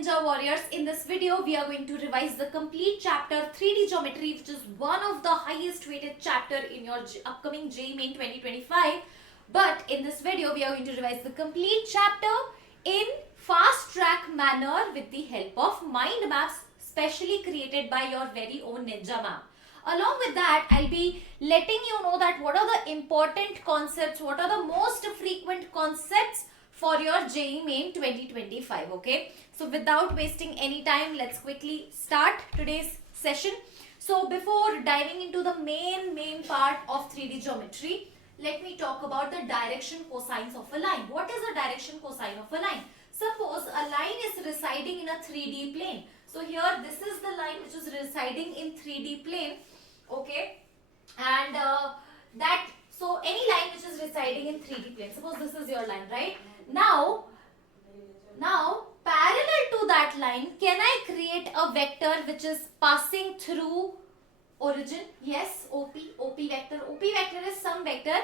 Ninja Warriors. In this video, we are going to revise the complete chapter 3D Geometry, which is one of the highest weighted chapter in your upcoming JEE Main 2025. But in this video, we are going to revise the complete chapter in fast track manner with the help of mind maps specially created by your very own Ninja map. Along with that, I'll be letting you know that what are the important concepts, what are the most frequent concepts for your JEE Main 2025. Okay, so without wasting any time, let's quickly start today's session. So before diving into the main part of 3D geometry, let me talk about the direction cosines of a line. What is a direction cosine of a line? Suppose a line is residing in a 3D plane. So here this is the line which is residing in 3D plane. Okay, and so any line which is residing in 3D plane. Suppose this is your line, right? Now parallel to that line, can I create a vector which is passing through origin? Yes, OP vector. OP vector is some vector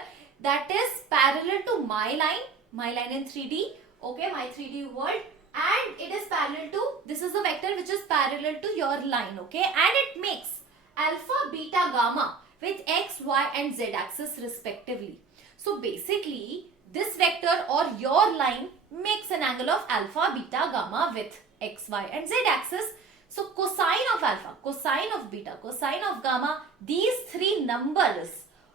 that is parallel to my line in 3D. Okay, my 3D world, and it is parallel to, this is the vector which is parallel to your line. Okay, and it makes alpha, beta, gamma with x, y and z axis respectively. So basically this vector or your line makes an angle of alpha, beta, gamma with x, y and z axis. So cosine of alpha, cosine of beta, cosine of gamma, these three numbers,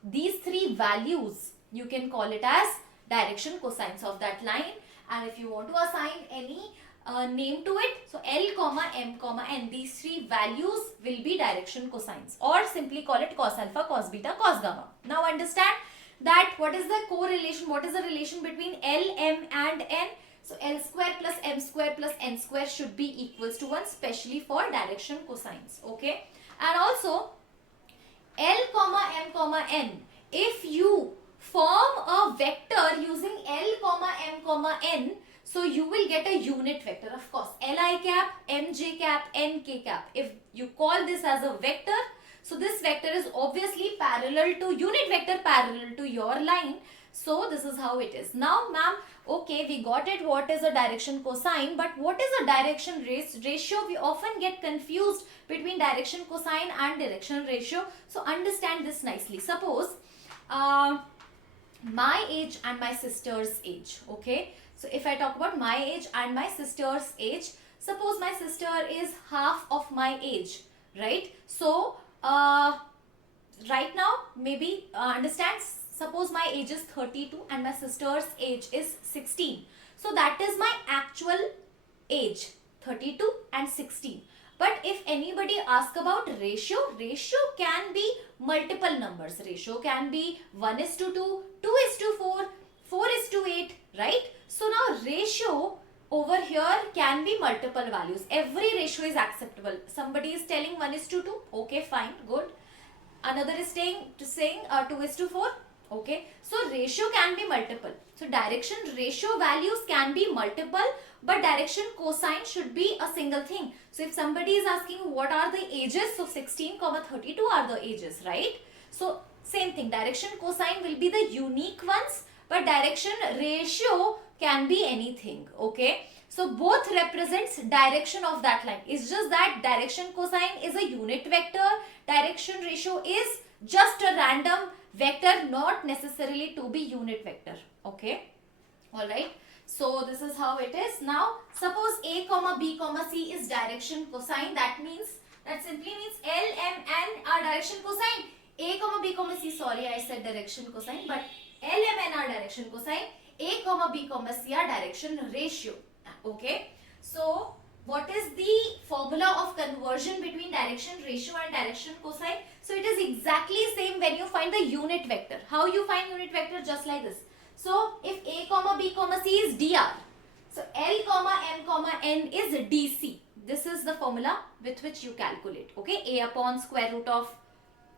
these three values, you can call it as direction cosines of that line. And if you want to assign any name to it, so L, M, N, these three values will be direction cosines, or simply call it cos alpha, cos beta, cos gamma. Now understand that what is the correlation, what is the relation between L, M and N? So L square plus M square plus N square should be equals to 1, especially for direction cosines. Okay, and also L, M, N, if you form a vector using L, M, N, so you will get a unit vector. Of course, Li cap, Mj cap, Nk cap. If you call this as a vector, so this vector is obviously parallel to, unit vector parallel to your line. So this is how it is. Now ma'am, okay, we got it, what is a direction cosine, but what is a direction ratio? We often get confused between direction cosine and direction ratio. So understand this nicely. Suppose my age and my sister's age. Okay, so if I talk about my age and my sister's age, suppose my sister is half of my age, right? So right now, maybe understand, suppose my age is 32 and my sister's age is 16. So that is my actual age, 32 and 16. But if anybody asks about ratio, ratio can be multiple numbers. Ratio can be 1:2, 2:4, 4:8, right? So now ratio over here can be multiple values. Every ratio is acceptable. Somebody is telling 1:2, okay, fine, good. Another is saying 2:4, okay. So ratio can be multiple. So direction ratio values can be multiple, but direction cosine should be a single thing. So if somebody is asking what are the ages, so 16, 32 are the ages, right? So same thing, direction cosine will be the unique ones, but direction ratio can be anything. Okay, so both represents direction of that line. It's just that direction cosine is a unit vector, direction ratio is just a random vector, not necessarily to be unit vector. Okay, all right. So this is how it is. Now suppose A, B, C is direction cosine. That simply means L, M, N are direction cosine. A, B, C, sorry, I said direction cosine, but L, M, N are direction cosine. A, B, C are direction ratio. Okay. So what is the formula of conversion between direction ratio and direction cosine? So it is exactly same when you find the unit vector. How you find unit vector? Just like this. So if A, B, C is dr, so L, M, N is dc. This is the formula with which you calculate. Okay, A upon square root of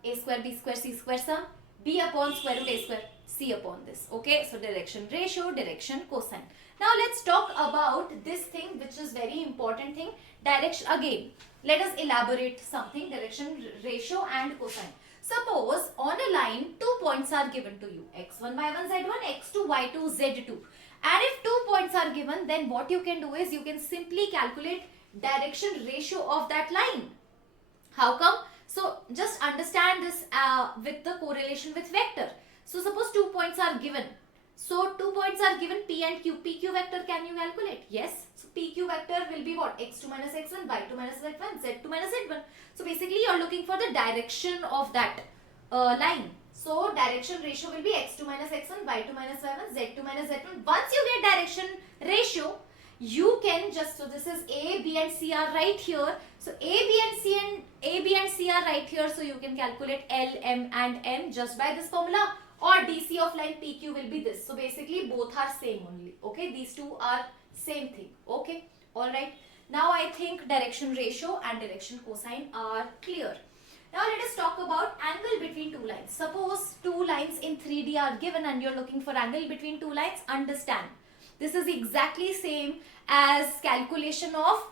A square, B square, C square sum, B upon square root A square, C upon this. Okay, so direction ratio, direction cosine. Now let's talk about this thing which is very important thing. Direction, again, let us elaborate something, direction ratio and cosine. Suppose on a line, 2 points are given to you, x1, y1, z1, x2, y2, z2. And if 2 points are given, then what you can do is you can simply calculate direction ratio of that line. How come? So just understand this with the correlation with vector. So suppose 2 points are given. So 2 points are given, P and Q. PQ vector can you calculate? Yes. So PQ vector will be what? X2 minus x1, y2 minus y1, z2 minus z1. So basically you are looking for the direction of that line. So direction ratio will be x2 minus x1, y2 minus y1, z2 minus z1. Once you get direction ratio, you can just, so this is A, B and C are right here. So A, B and C are right here. So you can calculate L, M and N just by this formula, or DC of line PQ will be this. So basically both are same only. Okay, these two are same thing. Okay, alright. Now I think direction ratio and direction cosine are clear. Now let us talk about angle between two lines. Suppose two lines in 3D are given and you're looking for angle between two lines. Understand, this is exactly same as calculation of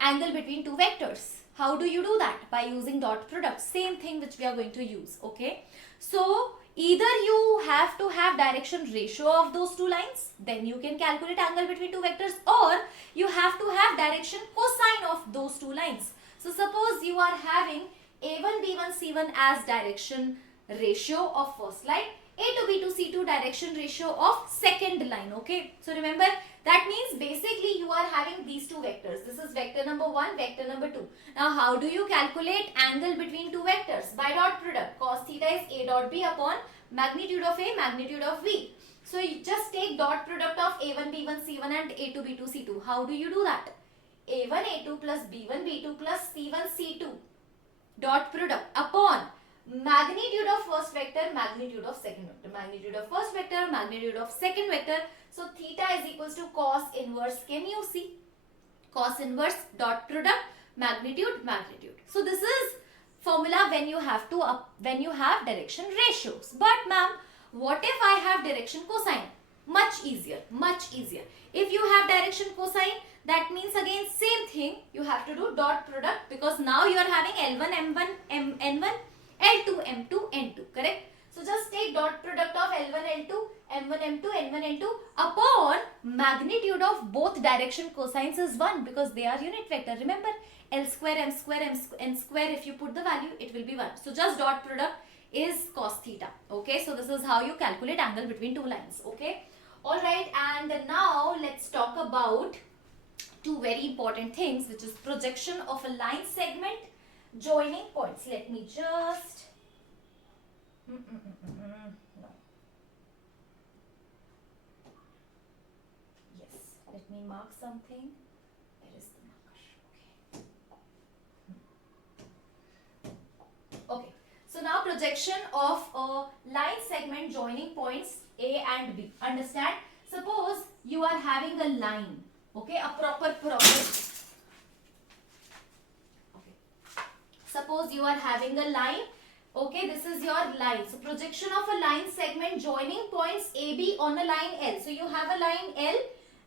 angle between two vectors. How do you do that? By using dot product. Same thing which we are going to use. Okay. So either you have to have direction ratio of those two lines, then you can calculate angle between two vectors, or you have to have direction cosine of those two lines. So suppose you are having A1, B1, C1 as direction ratio of first line, A2, B2, C2 direction ratio of second line. Okay. So remember, that means basically you are having these two vectors. This is vector number 1, vector number 2. Now how do you calculate angle between two vectors? By dot product. Cos theta is A dot B upon magnitude of A, magnitude of B. So you just take dot product of A1, B1, C1 and A2, B2, C2. How do you do that? A1, A2 plus B1, B2 plus C1, C2 dot product upon magnitude of first vector, magnitude of second vector, magnitude of first vector, magnitude of second vector. So theta is equals to cos inverse, can you see? Cos inverse dot product, magnitude, magnitude. So this is formula when you have direction ratios. But ma'am, what if I have direction cosine? Much easier, much easier. If you have direction cosine, that means again same thing, you have to do dot product, because now you are having L1, M1, N1, L2, M2, N2, correct? So just take dot product of L1, L2, M1, M2, N1, N2 upon magnitude of both direction cosines is 1, because they are unit vector. Remember, L square, M square, N square, if you put the value, it will be 1. So just dot product is cos theta. Okay, so this is how you calculate angle between two lines. Okay, alright, and now let's talk about two very important things, which is projection of a line segment, joining points. Let me just no. Yes, let me mark something. Where is the marker? Okay. So now projection of a line segment joining points A and B. Understand? Suppose you are having a line. Okay, a proper. Okay. Suppose you are having a line. Okay, this is your line. So projection of a line segment joining points AB on a line L. So you have a line L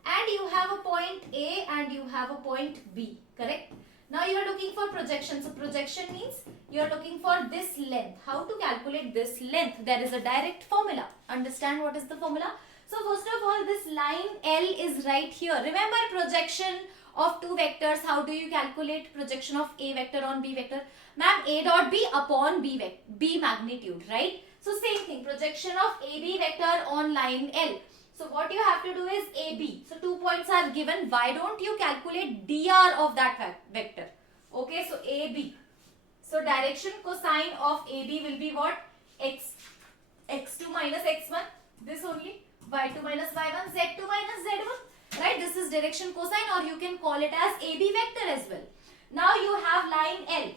and you have a point A and you have a point B. Correct? Now you are looking for projection. So projection means you are looking for this length. How to calculate this length? There is a direct formula. Understand what is the formula? So first of all, this line L is right here. Remember projection of two vectors. How do you calculate projection of A vector on B vector? Ma'am, A dot B upon B magnitude, right? So same thing, projection of AB vector on line L. So what you have to do is AB. So 2 points are given. Why don't you calculate dr of that vector? Okay, so AB. So direction cosine of AB will be what? X2 minus x1. This only. Y2 minus y1. Z2 minus z1. Right? This is direction cosine, or you can call it as AB vector as well. Now you have line L.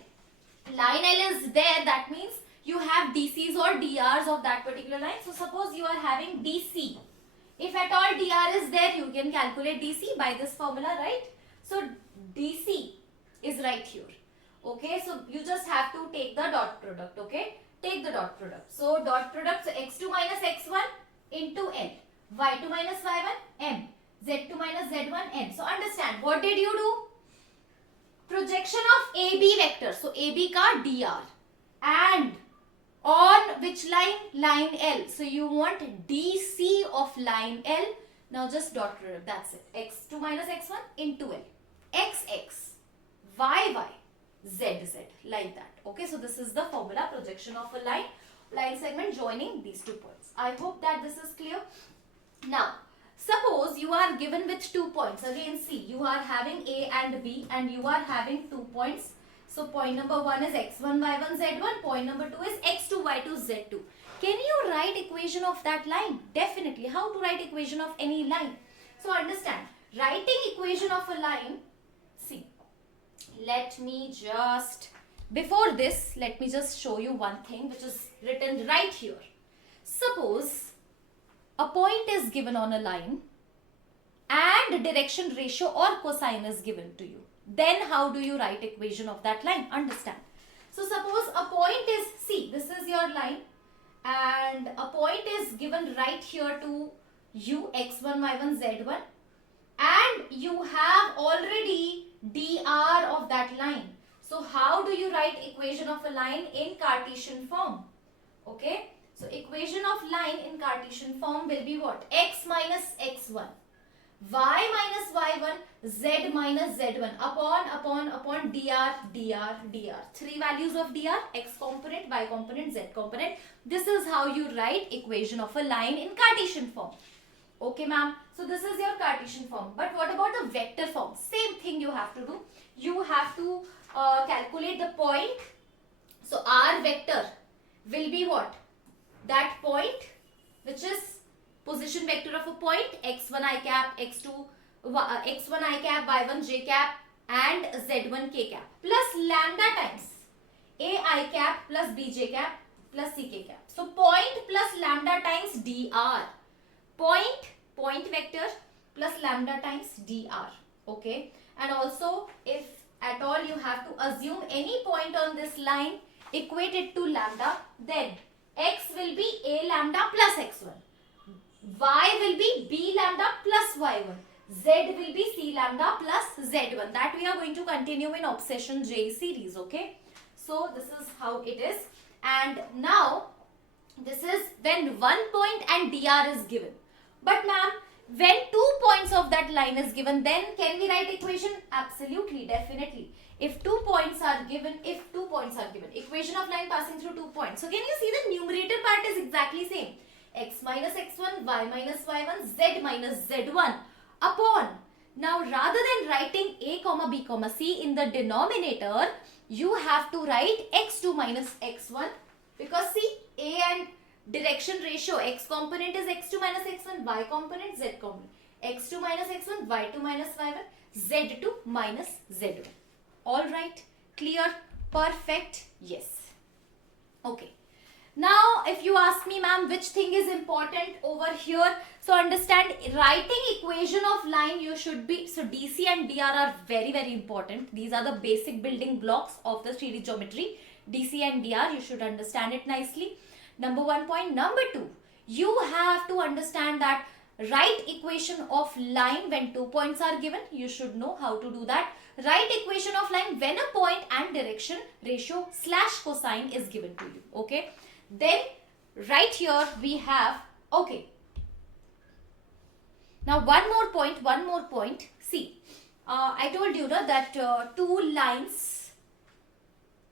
Line L is there. That means you have DCs or DRs of that particular line. So suppose you are having DC. If at all dr is there, you can calculate DC by this formula, right? So DC is right here. Okay, so you just have to take the dot product. Okay, take the dot product. So dot product, so x2 minus x1 into L, y2 minus y1 M, z2 minus z1 N. So understand, what did you do? Projection of AB vector. So AB ka dr and On which line? Line L. So you want DC of line L. Now just dot product. That's it. X2 minus X1 into L. XX, YY, ZZ. Like that. Okay. So this is the formula projection of a line segment joining these 2 points. I hope that this is clear. Now, suppose you are given with 2 points. Again, see, you are having A and B and you are having 2 points. So, point number 1 is x1, y1, z1. Point number 2 is x2, y2, z2. Can you write equation of that line? Definitely. How to write equation of any line? So, understand. Writing equation of a line, see, before this, let me just show you one thing which is written right here. Suppose a point is given on a line and direction ratio or cosine is given to you. Then how do you write equation of that line? Understand. So suppose a point is, see, this is your line and a point is given right here to you, x1, y1, z1, and you have already dr of that line. So how do you write equation of a line in Cartesian form? Okay. So equation of line in Cartesian form will be what? X minus x1, y minus y1, z minus z1 upon dr. 3 values of dr, x component, y component, z component. This is how you write equation of a line in Cartesian form. Okay, ma'am. So this is your Cartesian form. But what about a vector form? Same thing you have to do. You have to calculate the point. So r vector will be what? That point, which is position vector of a point, x1 I cap, x2, x1 I cap, y1 j cap and z1 k cap plus lambda times a I cap plus b j cap plus c k cap. So point plus lambda times dr. Point vector plus lambda times dr. Okay. And also if at all you have to assume any point on this line equated to lambda, then x will be a lambda plus x1, y will be b lambda plus y1, z will be c lambda plus z1. That we are going to continue in Obsession J series. Okay. So this is how it is. And now this is when 1 point and dr is given. But ma'am, when 2 points of that line is given, then can we write equation? Absolutely, definitely. If 2 points are given, equation of line passing through 2 points. So can you see the numerator part is exactly same. X minus x1, y minus y1, z minus z1 upon. Now rather than writing a comma b comma c in the denominator, you have to write x2 minus x1, because see, a and direction ratio, x component is x2 minus x1, y component z component. x2 minus x1, y2 minus y1, z2 minus z1. Alright, clear, perfect, yes. Okay. Now, if you ask me, ma'am, which thing is important over here? So, understand, writing equation of line, you should be, so DC and DR are very, very important. These are the basic building blocks of the 3D geometry. DC and DR, you should understand it nicely. Number 1 point. Number 2, you have to understand that write equation of line when 2 points are given. You should know how to do that. Write equation of line when a point and direction ratio slash cosine is given to you. Okay. Then right here we have, okay. Now one more point. See, I told you that two lines,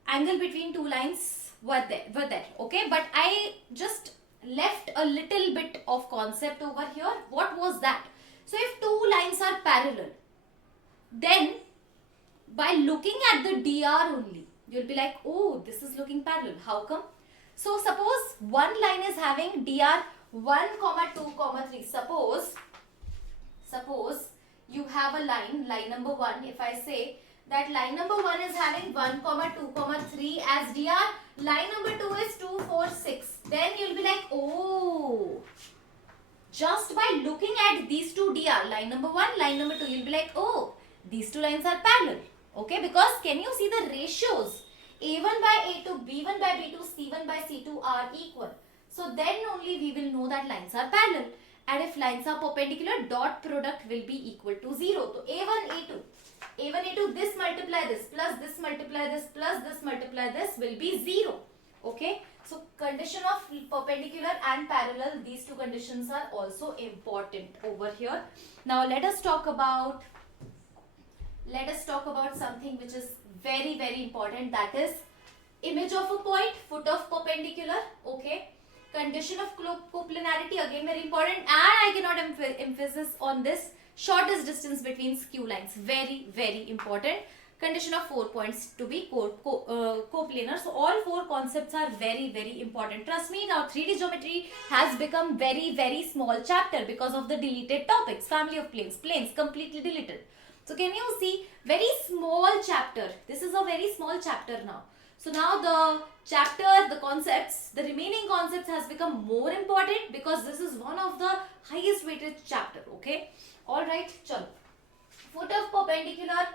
angle between two lines were there. Okay. But I just left a little bit of concept over here. What was that? So if two lines are parallel, then by looking at the DR only, you'll be like, oh, this is looking parallel. How come? So suppose one line is having DR 1, 2, 3. Suppose you have a line number 1. If I say that line number 1 is having 1, 2, 3 as DR, line number 2 is 2, 4, 6. Then you'll be like, oh, just by looking at these two DR, line number 1, line number 2, you'll be like, oh, these two lines are parallel. Okay, because can you see the ratios? A1 by A2, B1 by B2, C1 by C2 are equal. So then only we will know that lines are parallel. And if lines are perpendicular, dot product will be equal to 0. So A1, A2, this multiply this, plus this multiply this, plus this multiply this will be 0. Okay, so condition of perpendicular and parallel, these two conditions are also important over here. Now let us talk about something which is very very important, that is image of a point, foot of perpendicular. Okay, condition of coplanarity, again very important, and I cannot emphasis on this, shortest distance between skew lines, very very important. Condition of 4 points to be coplanar. So all four concepts are very very important. Trust me, now 3D geometry has become very very small chapter because of the deleted topics. Family of planes completely deleted. So can you see, very small chapter. This is a very small chapter now. So now the chapter, the concepts, the remaining concepts has become more important because this is one of the highest weighted chapter. Okay, all right, chalo. Foot of perpendicular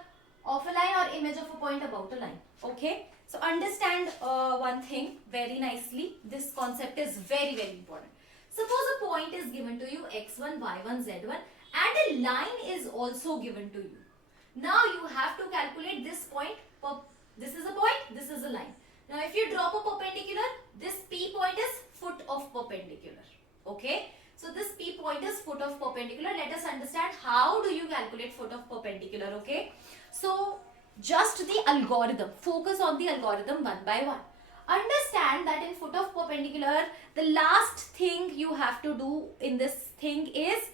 of a line or image of a point about a line. Okay, so understand one thing very nicely. This concept is very very important. Suppose a point is given to you, x1, y1, z1, and a line is also given to you. Now you have to calculate this point. This is a point, this is a line. Now if you drop a perpendicular, this P point is foot of perpendicular. Okay, so this P point is foot of perpendicular. Let us understand how do you calculate foot of perpendicular. Okay, so just the algorithm, focus on the algorithm one by one. Understand that in foot of perpendicular, the last thing you have to do in this thing is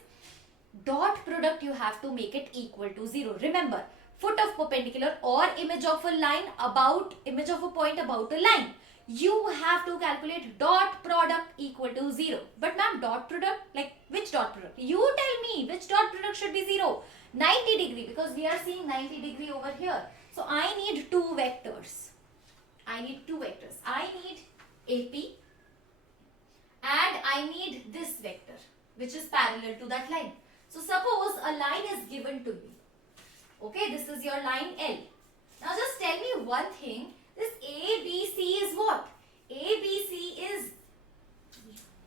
dot product. You have to make it equal to 0. Remember, foot of perpendicular or image of a line about, image of a point about a line, you have to calculate dot product equal to 0. But ma'am, dot product, like which dot product? You tell me which dot product should be 0. 90 degree, because we are seeing 90 degree over here. So I need two vectors. I need AP and I need this vector which is parallel to that line. So suppose a line is given to you. Okay, this is your line L. Now just tell me one thing. This ABC is what? ABC is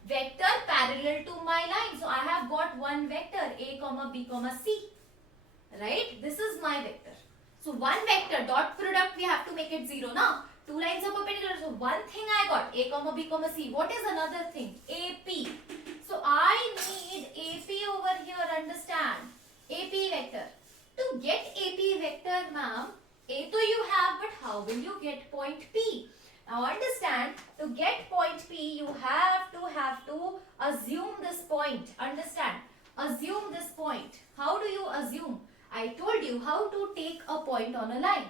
vector parallel to my line. So I have got one vector, A comma B comma C. Right? This is my vector. So one vector, dot product, we have to make it 0 now. Two lines are perpendicular. So one thing I got, A comma B comma C. What is another thing? AP. So I need AP over here, understand? AP vector. To get AP vector, ma'am, A to you have, but how will you get point P? Now understand, to get point P, you have to assume this point. Understand? Assume this point. How do you assume? I told you how to take a point on a line.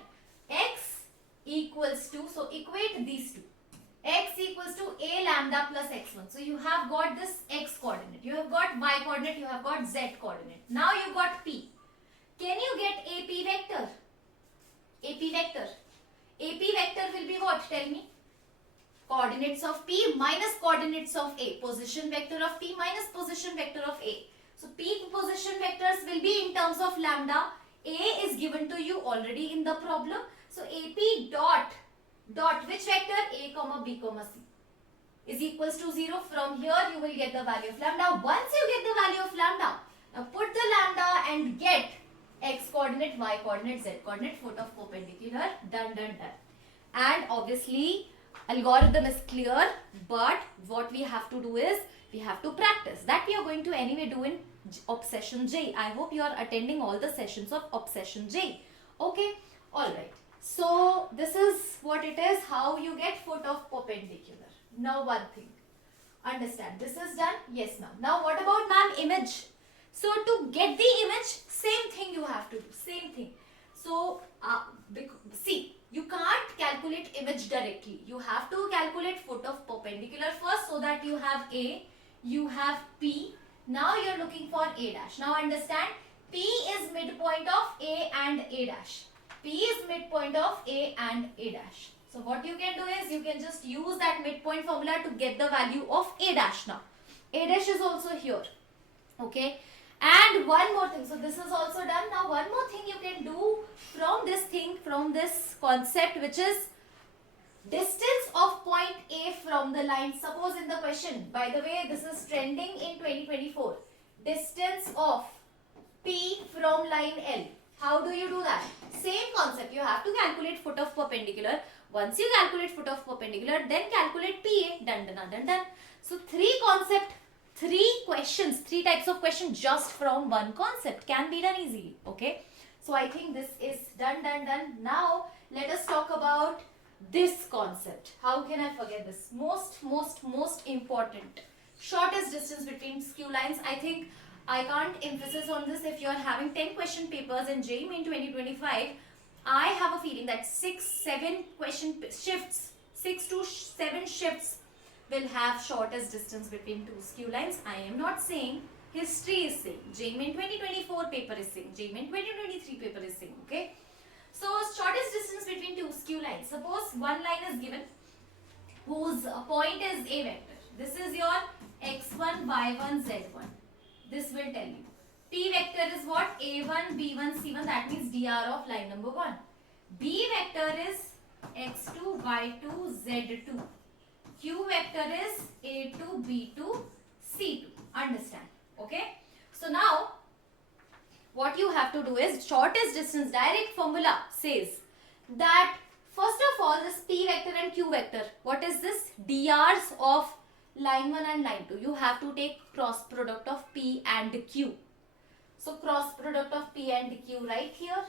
X equals to, so equate these two. X equals to A lambda plus x1. So you have got this x coordinate, you have got y coordinate, you have got z coordinate. Now you got P. Can you get AP vector? AP vector. AP vector will be what? Tell me. Coordinates of P minus coordinates of A. Position vector of P minus position vector of A. So P position vectors will be in terms of lambda. A is given to you already in the problem. So AP dot which vector? A comma B comma C is equals to 0. From here you will get the value of lambda. Once you get the value of lambda, now put the lambda and get x coordinate, y coordinate, z coordinate, foot of perpendicular. Done. And obviously algorithm is clear, but what we have to do is we have to practice. That we are going to anyway do in Obsession J. I hope you are attending all the sessions of Obsession J. Okay, alright. So this is what it is, how you get foot of perpendicular. Now one thing, understand, this is done? Yes ma'am. Now what about ma'am image? So to get the image, same thing you have to do, same thing. So see, you can't calculate image directly. You have to calculate foot of perpendicular first, so that you have A, you have P. Now you are looking for A dash. Now understand, P is midpoint of A and A dash. P is midpoint of A and A dash. So what you can do is you can just use that midpoint formula to get the value of A dash now. A dash is also here. Okay. And one more thing. So this is also done. Now one more thing you can do from this thing, from this concept, which is distance of point A from the line. Suppose in the question, by the way, this is trending in 2024. Distance of P from line L. How do you do that? Same concept. You have to calculate foot of perpendicular. Once you calculate foot of perpendicular, then calculate PA. Done, done, done, done. So three questions, three types of questions just from one concept can be done easily. Okay. So I think this is done, done, done. Now let us talk about this concept. How can I forget this? Most important. Shortest distance between skew lines. I think I can't emphasize on this. If you are having 10 question papers in JEE Main 2025, I have a feeling that 6-7 question shifts, 6 to 7 shifts will have shortest distance between two skew lines. I am not saying, history is saying, JEE Main 2024 paper is saying, JEE Main 2023 paper is saying, okay. So shortest distance between two skew lines. Suppose one line is given whose point is A vector. This is your x1, y1, z1. This will tell you. P vector is what? A1, B1, C1. That means dr of line number 1. B vector is x2, y2, z2. Q vector is A2, B2, C2. Understand? Okay. So now what you have to do is shortest distance direct formula says that first of all this P vector and Q vector. What is this? DRs of line 1 and line 2. You have to take cross product of P and Q. So cross product of P and Q right here,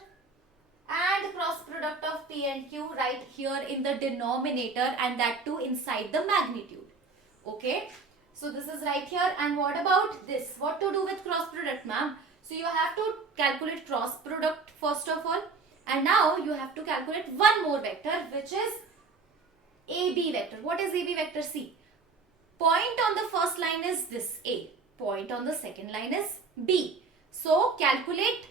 and cross product of P and Q right here in the denominator, and that too inside the magnitude. Okay. So this is right here. And what about this? What to do with cross product, ma'am? So you have to calculate cross product first of all. And now you have to calculate one more vector, which is AB vector. What is AB vector? See. Point on the first line is this A. Point on the second line is B. So calculate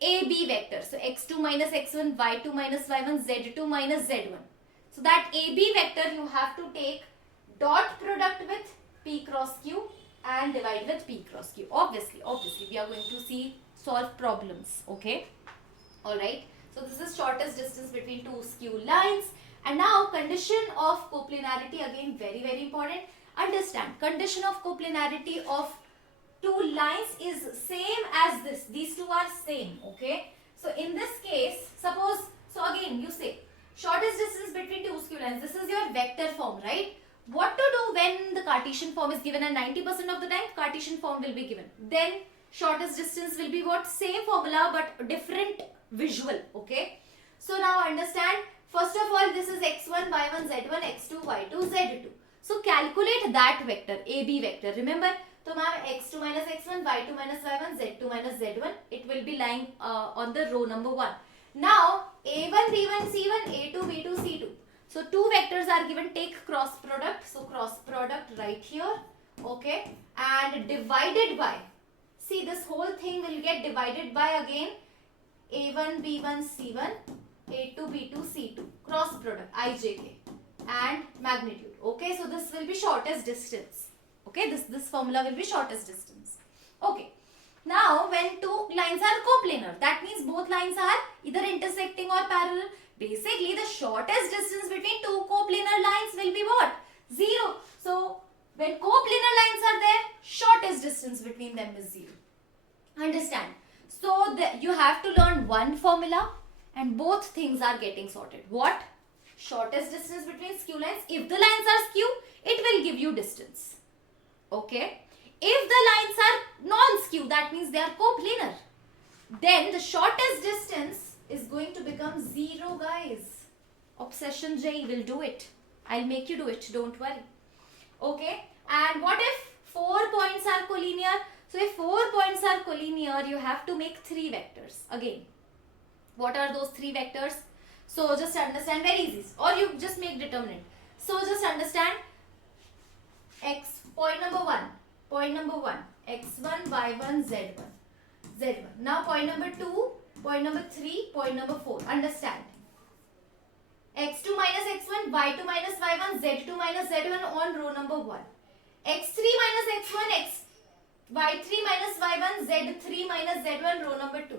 AB vector. So x2 minus x1, y2 minus y1, z2 minus z1. So that AB vector you have to take dot product with P cross Q and divide with P cross Q. Obviously we are going to solve problems. Okay. Alright. So this is shortest distance between two skew lines. And now condition of coplanarity, again very important. Understand, condition of coplanarity of two lines is same as this. These two are same. Okay. So in this case, suppose, so again you say shortest distance between two skew lines. This is your vector form, right? What to do when the Cartesian form is given, and 90% of the time Cartesian form will be given? Then shortest distance will be what? Same formula but different visual. Okay. So now understand, first of all this is x1, y1, z1, x2, y2, z2. So calculate that vector, AB vector. Remember, so ma'am, x2 minus x1, y2 minus y1, z2 minus z1. It will be lying on the row number 1. Now a1, b1, c1, a2, b2, c2. So two vectors are given. Take cross product. So cross product right here. Okay. And divided by. See, this whole thing will get divided by again a1, b1, c1, a2, b2, c2. Cross product, ijk. And magnitude. Okay. So this will be shortest distance. Okay. This formula will be shortest distance. Okay. Now when two lines are coplanar, that means both lines are either intersecting or parallel. Basically, the shortest distance between two coplanar lines will be what? 0. So, when coplanar lines are there, shortest distance between them is 0. Understand? So, you have to learn one formula and both things are getting sorted. What? Shortest distance between skew lines. If the lines are skew, it will give you distance. Okay? If the lines are non-skew, that means they are coplanar, then the shortest distance is going to become 0, guys. Obsession JEE will do it. I'll make you do it. Don't worry. Okay. And what if 4 points are collinear? So if 4 points are collinear, you have to make 3 vectors. Again, what are those 3 vectors? So just understand, very easy. Or you just make determinant. So just understand point number 1, x1, y1, z1. Now point number 2, point number 3, point number 4. Understand. x2 minus x1, y2 minus y1, z2 minus z1 on row number 1. x3 minus x1, y3 minus y1, z3 minus z1, row number 2.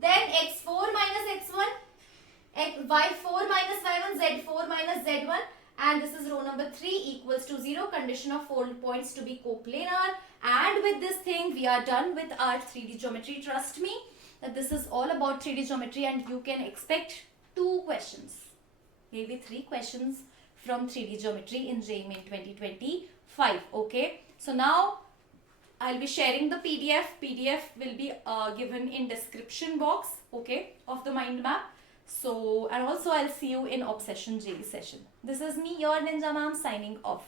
Then x4 minus x1, y4 minus y1, z4 minus z1. And this is row number 3 equals to 0. Condition of 4 points to be coplanar. And with this thing, we are done with our 3D geometry. Trust me. that this is all about 3D geometry and you can expect 2 questions, maybe 3 questions from 3D geometry in JEE Main 2025. Okay, so now I'll be sharing the PDF. PDF will be given in description box, okay, of the mind map. So, and also I'll see you in Obsession JEE session. This is me, your Ninja Ma'am, signing off.